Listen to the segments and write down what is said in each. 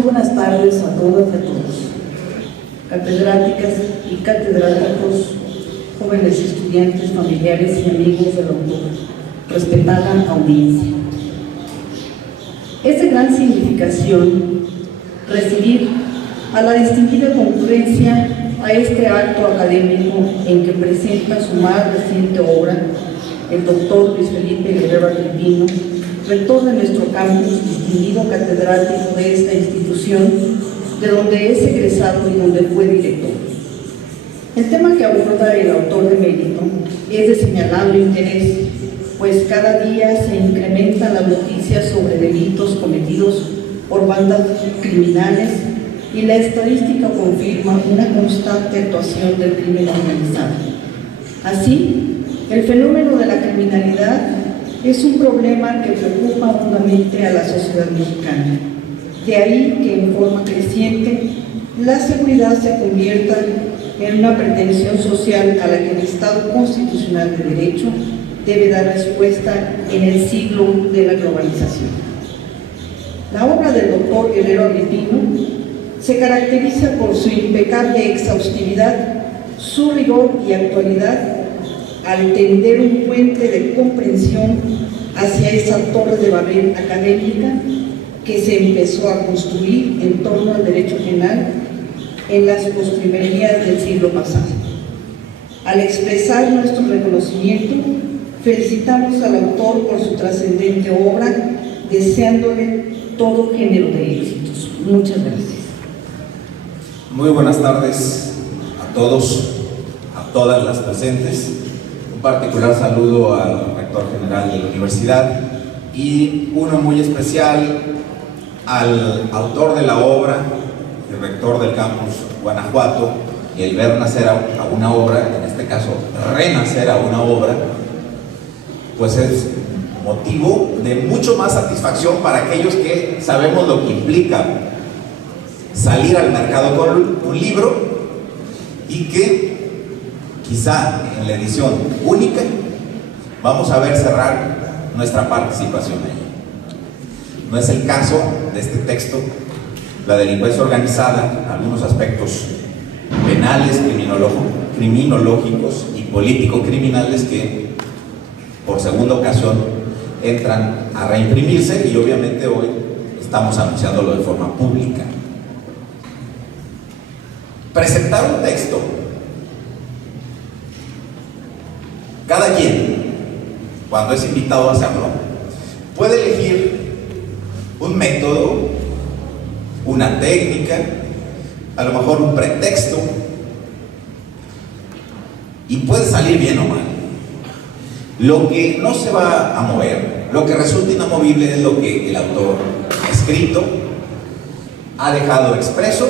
Muy buenas tardes a todas y a todos, catedráticas y catedráticos, jóvenes estudiantes, familiares y amigos del autor, respetada audiencia. Es de gran significación recibir a la distinguida concurrencia a este acto académico en que presenta su más reciente obra, el doctor Luis Felipe Guerrero Agripino, rector de nuestro campus, distinguido catedrático de esta institución, de donde es egresado y donde fue director. El tema que aborda el autor de mérito es de señalado interés, pues cada día se incrementan las noticias sobre delitos cometidos por bandas criminales y la estadística confirma una constante actuación del crimen organizado. Así, el fenómeno de la criminalidad es un problema que preocupa hondamente a la sociedad mexicana. De ahí que en forma creciente la seguridad se convierta en una pretensión social a la que el Estado constitucional de derecho debe dar respuesta en el siglo de la globalización. La obra del doctor Guerrero Agripino se caracteriza por su impecable exhaustividad, su rigor y actualidad al tender un puente de comprensión hacia esa torre de Babel académica que se empezó a construir en torno al derecho penal en las postrimerías del siglo pasado. Al expresar nuestro reconocimiento, felicitamos al autor por su trascendente obra, deseándole todo género de éxitos. Muchas gracias. Muy buenas tardes a todos, a todas las presentes. Un particular saludo al rector general de la universidad y uno muy especial al autor de la obra, el rector del campus Guanajuato, y el ver nacer a una obra, en este caso renacer a una obra, pues es motivo de mucho más satisfacción para aquellos que sabemos lo que implica salir al mercado con un libro y que quizá en la edición única vamos a ver cerrar nuestra participación ahí. No es el caso de este texto. La delincuencia organizada, algunos aspectos penales, criminológicos y político-criminales que por segunda ocasión entran a reimprimirse y obviamente hoy estamos anunciándolo de forma pública. Presentar un texto, cada quien, cuando es invitado a hacerlo, puede elegir un método, una técnica, a lo mejor un pretexto, y puede salir bien o mal. Lo que no se va a mover, lo que resulta inamovible es lo que el autor ha escrito, ha dejado expreso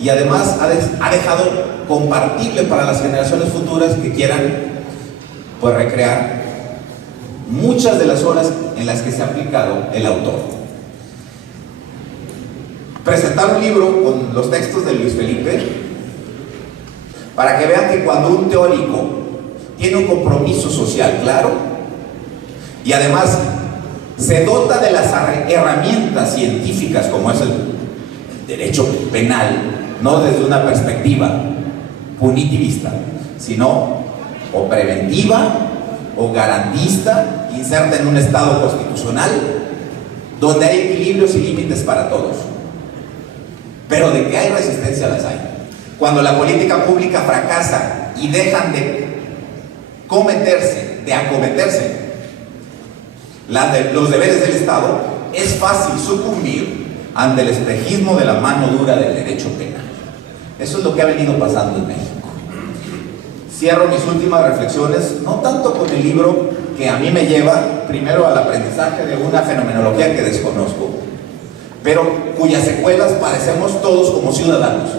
y además ha dejado compartible para las generaciones futuras que quieran pues recrear muchas de las horas en las que se ha aplicado el autor. Presentar un libro con los textos de Luis Felipe para que vean que cuando un teórico tiene un compromiso social claro y además se dota de las herramientas científicas como es el derecho penal, no desde una perspectiva punitivista, sino o preventiva o garantista, inserta en un Estado constitucional donde hay equilibrios y límites para todos. Pero de que hay resistencia, las hay. Cuando la política pública fracasa y dejan de acometerse los deberes del Estado, es fácil sucumbir ante el espejismo de la mano dura del derecho penal. Eso es lo que ha venido pasando en México. Cierro mis últimas reflexiones, no tanto con el libro que a mí me lleva primero al aprendizaje de una fenomenología que desconozco, pero cuyas secuelas padecemos todos como ciudadanos.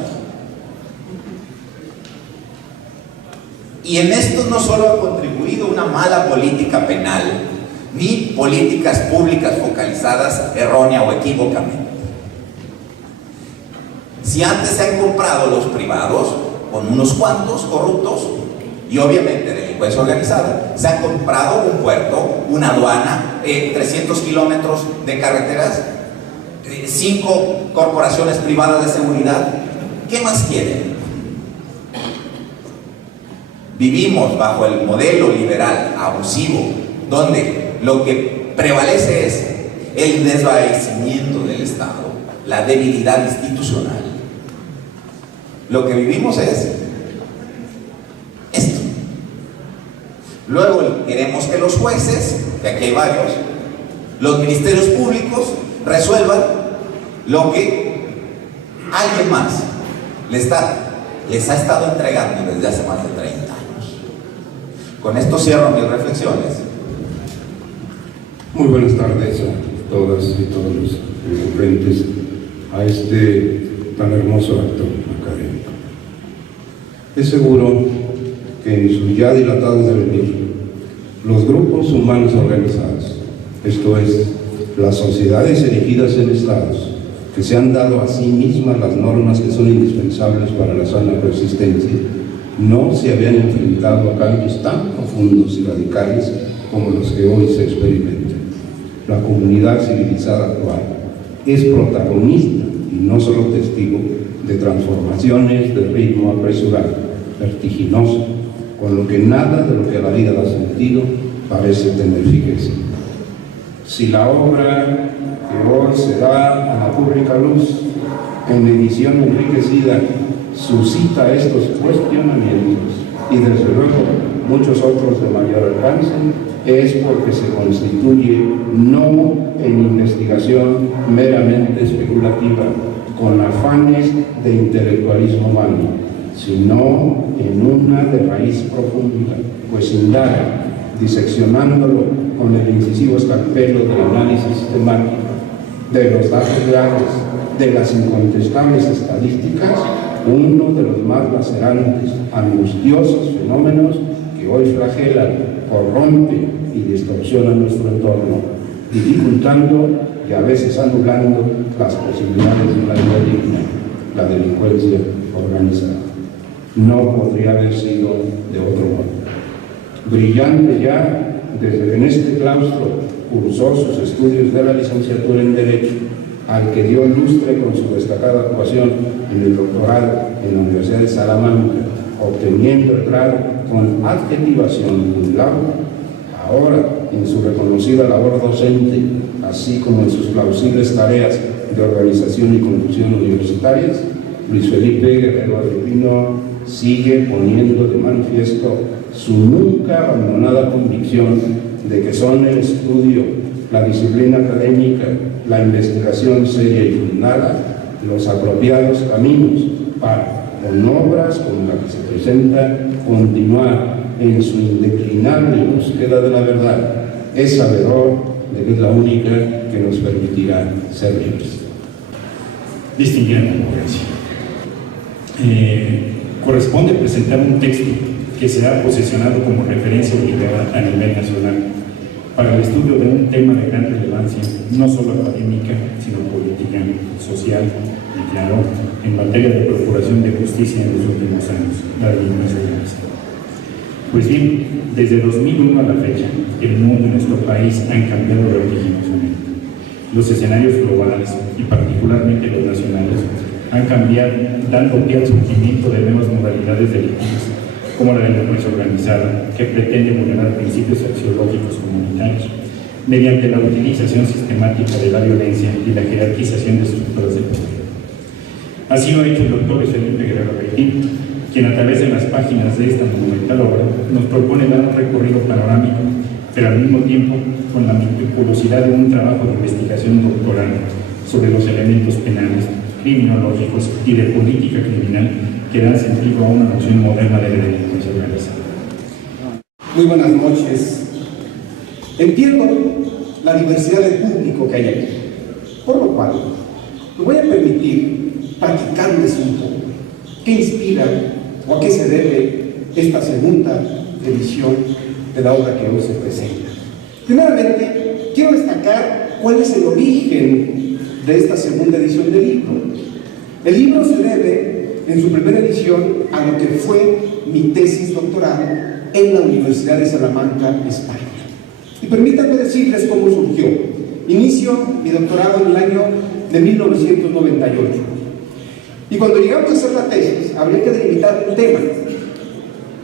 Y en esto no solo ha contribuido una mala política penal, ni políticas públicas focalizadas errónea o equívocamente. Si antes se han comprado los privados con unos cuantos corruptos y obviamente delincuencia organizada, se han comprado un puerto, una aduana, 300 kilómetros de carreteras 5 corporaciones privadas de seguridad. ¿Qué más quieren? Vivimos bajo el modelo liberal abusivo, donde lo que prevalece es el desvanecimiento del Estado, la debilidad institucional. Lo que vivimos es esto. Luego queremos que los jueces, que aquí hay varios, los ministerios públicos resuelvan lo que alguien más les ha estado entregando desde hace más de 30 años. Con esto cierro mis reflexiones. Muy buenas tardes a todas y todos los concurrentes a este tan hermoso acto académico. Es seguro que en su ya dilatado devenir, los grupos humanos organizados, esto es, las sociedades erigidas en estados, que se han dado a sí mismas las normas que son indispensables para la sana coexistencia, no se habían enfrentado a cambios tan profundos y radicales como los que hoy se experimentan. La comunidad civilizada actual es protagonista y no solo testigo de transformaciones de ritmo apresurado, vertiginoso, con lo que nada de lo que a la vida da sentido parece tener fijeza. Si la obra que hoy se da a la pública luz, en edición enriquecida, suscita estos cuestionamientos y desde luego muchos otros de mayor alcance, es porque se constituye no en investigación meramente especulativa, con afanes de intelectualismo humano, sino en una de raíz profunda, pues indaga, diseccionándolo con el incisivo escalpelo del análisis sistemático, de los datos reales, de las incontestables estadísticas, uno de los más lacerantes, angustiosos fenómenos que hoy flagelan, corrompen y distorsionan nuestro entorno, dificultando y a veces anulando las posibilidades de una vida digna, la delincuencia organizada. No podría haber sido de otro modo. Brillante ya desde que en este claustro cursó sus estudios de la licenciatura en Derecho, al que dio lustre con su destacada actuación en el doctorado en la Universidad de Salamanca, obteniendo el grado con adjetivación cum laude. Ahora, en su reconocida labor docente, así como en sus plausibles tareas de organización y conducción universitarias, Luis Felipe Guerrero Agripino sigue poniendo de manifiesto su nunca abandonada convicción de que son el estudio, la disciplina académica, la investigación seria y fundada, los apropiados caminos para, con obras como la que se presenta, continuar en su indeclinable búsqueda de la verdad. Es sabedor de que es la única que nos permitirá ser libres. Distinguida concurrencia. Corresponde presentar un texto que se ha posicionado como referencia obligada a nivel nacional para el estudio de un tema de gran relevancia, no solo académica, sino política, social y, claro, en materia de procuración de justicia en los últimos años, la delincuencia organizada. Pues bien, desde 2001 a la fecha, el mundo y nuestro país han cambiado vertiginosamente. Los escenarios globales, y particularmente los nacionales, han cambiado, dando pie al surgimiento de nuevas modalidades delictivas, como la delincuencia organizada, que pretende vulnerar principios axiológicos comunitarios, mediante la utilización sistemática de la violencia y la jerarquización de estructuras de poder. Así lo ha hecho el doctor Felipe Guerrero Agripino, quien a través de las páginas de esta monumental obra nos propone dar un recorrido panorámico, pero al mismo tiempo con la meticulosidad de un trabajo de investigación doctoral sobre los elementos penales, criminológicos y de política criminal que dan sentido a una noción moderna de la delincuencia organizada. Muy buenas noches. Entiendo la diversidad del público que hay aquí, por lo cual me voy a permitir platicarles un poco qué inspira o a qué se debe esta segunda edición de la obra que hoy se presenta. Primeramente, quiero destacar cuál es el origen de esta segunda edición del libro. El libro se debe, en su primera edición, a lo que fue mi tesis doctoral en la Universidad de Salamanca, España. Y permítanme decirles cómo surgió. Inicio mi doctorado en el año de 1998. Y cuando llegamos a hacer la tesis, habría que delimitar un tema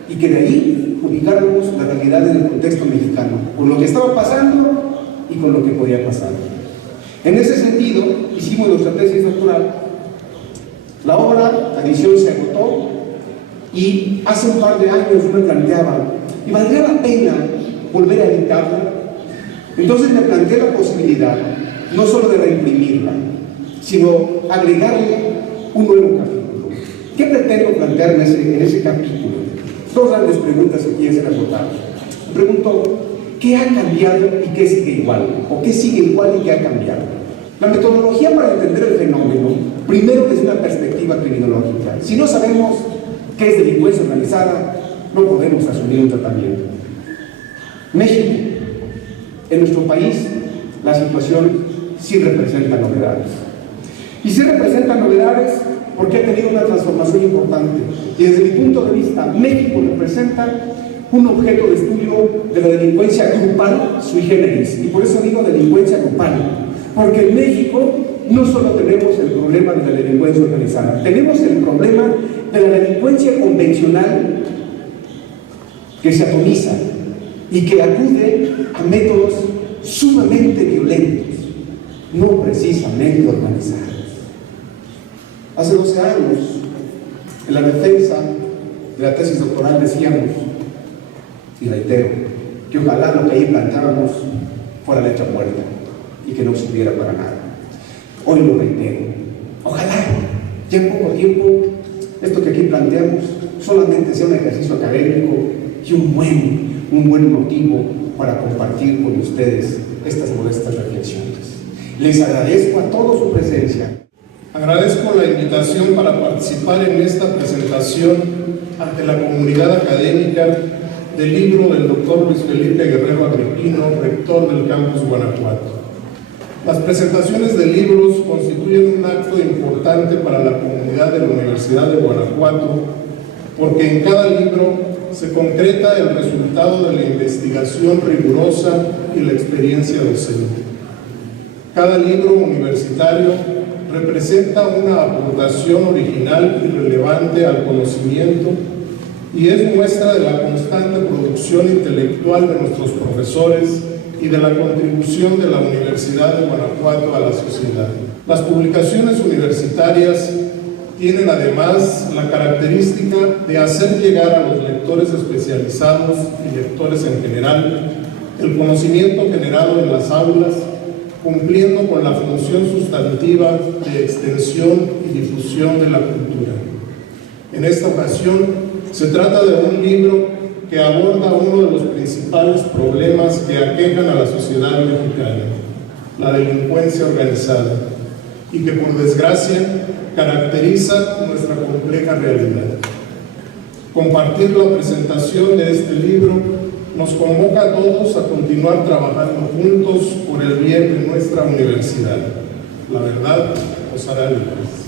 y que de ahí ubicáramos la realidad en el contexto mexicano, con lo que estaba pasando y con lo que podía pasar. En ese sentido, hicimos nuestra tesis doctoral. La obra, la edición se agotó y hace un par de años me planteaba, ¿y valdría la pena volver a editarla? Entonces me planteé la posibilidad, no solo de reimprimirla, sino agregarle un nuevo capítulo. ¿Qué pretendo plantear en ese capítulo? Dos grandes preguntas que quieren ser agotadas. Me pregunto, ¿qué ha cambiado y qué sigue igual? ¿O qué sigue igual y qué ha cambiado? La metodología para entender el fenómeno, primero desde una perspectiva criminológica. Si no sabemos qué es delincuencia organizada, no podemos asumir un tratamiento. México, en nuestro país, la situación sí representa novedades. Y sí representa novedades porque ha tenido una transformación importante. Y desde mi punto de vista, México representa un objeto de estudio de la delincuencia grupal sui generis. Y por eso digo delincuencia grupal. Porque en México no solo tenemos el problema de la delincuencia organizada, tenemos el problema de la delincuencia convencional que se atomiza y que acude a métodos sumamente violentos, no precisamente organizados. Hace 12 años, en la defensa de la tesis doctoral decíamos, y reitero, que ojalá lo que ahí planteábamos fuera letra muerta y que no sirviera para nada. Hoy lo reitero, ojalá ya en poco tiempo esto que aquí planteamos solamente sea un ejercicio académico y un buen motivo para compartir con ustedes estas modestas reflexiones. Les agradezco a todos su presencia. Agradezco la invitación para participar en esta presentación ante la comunidad académica del libro del doctor Luis Felipe Guerrero Agripino, rector del campus Guanajuato. Las presentaciones de libros constituyen un acto importante para la comunidad de la Universidad de Guanajuato, porque en cada libro se concreta el resultado de la investigación rigurosa y la experiencia docente. Cada libro universitario representa una aportación original y relevante al conocimiento y es muestra de la constante producción intelectual de nuestros profesores y de la contribución de la Universidad de Guanajuato a la sociedad. Las publicaciones universitarias tienen además la característica de hacer llegar a los lectores especializados y lectores en general el conocimiento generado en las aulas, cumpliendo con la función sustantiva de extensión y difusión de la cultura. En esta ocasión se trata de un libro que aborda uno de los principales problemas que aquejan a la sociedad mexicana, la delincuencia organizada, y que por desgracia caracteriza nuestra compleja realidad. Compartir la presentación de este libro nos convoca a todos a continuar trabajando juntos por el bien de nuestra universidad. La verdad os hará libres.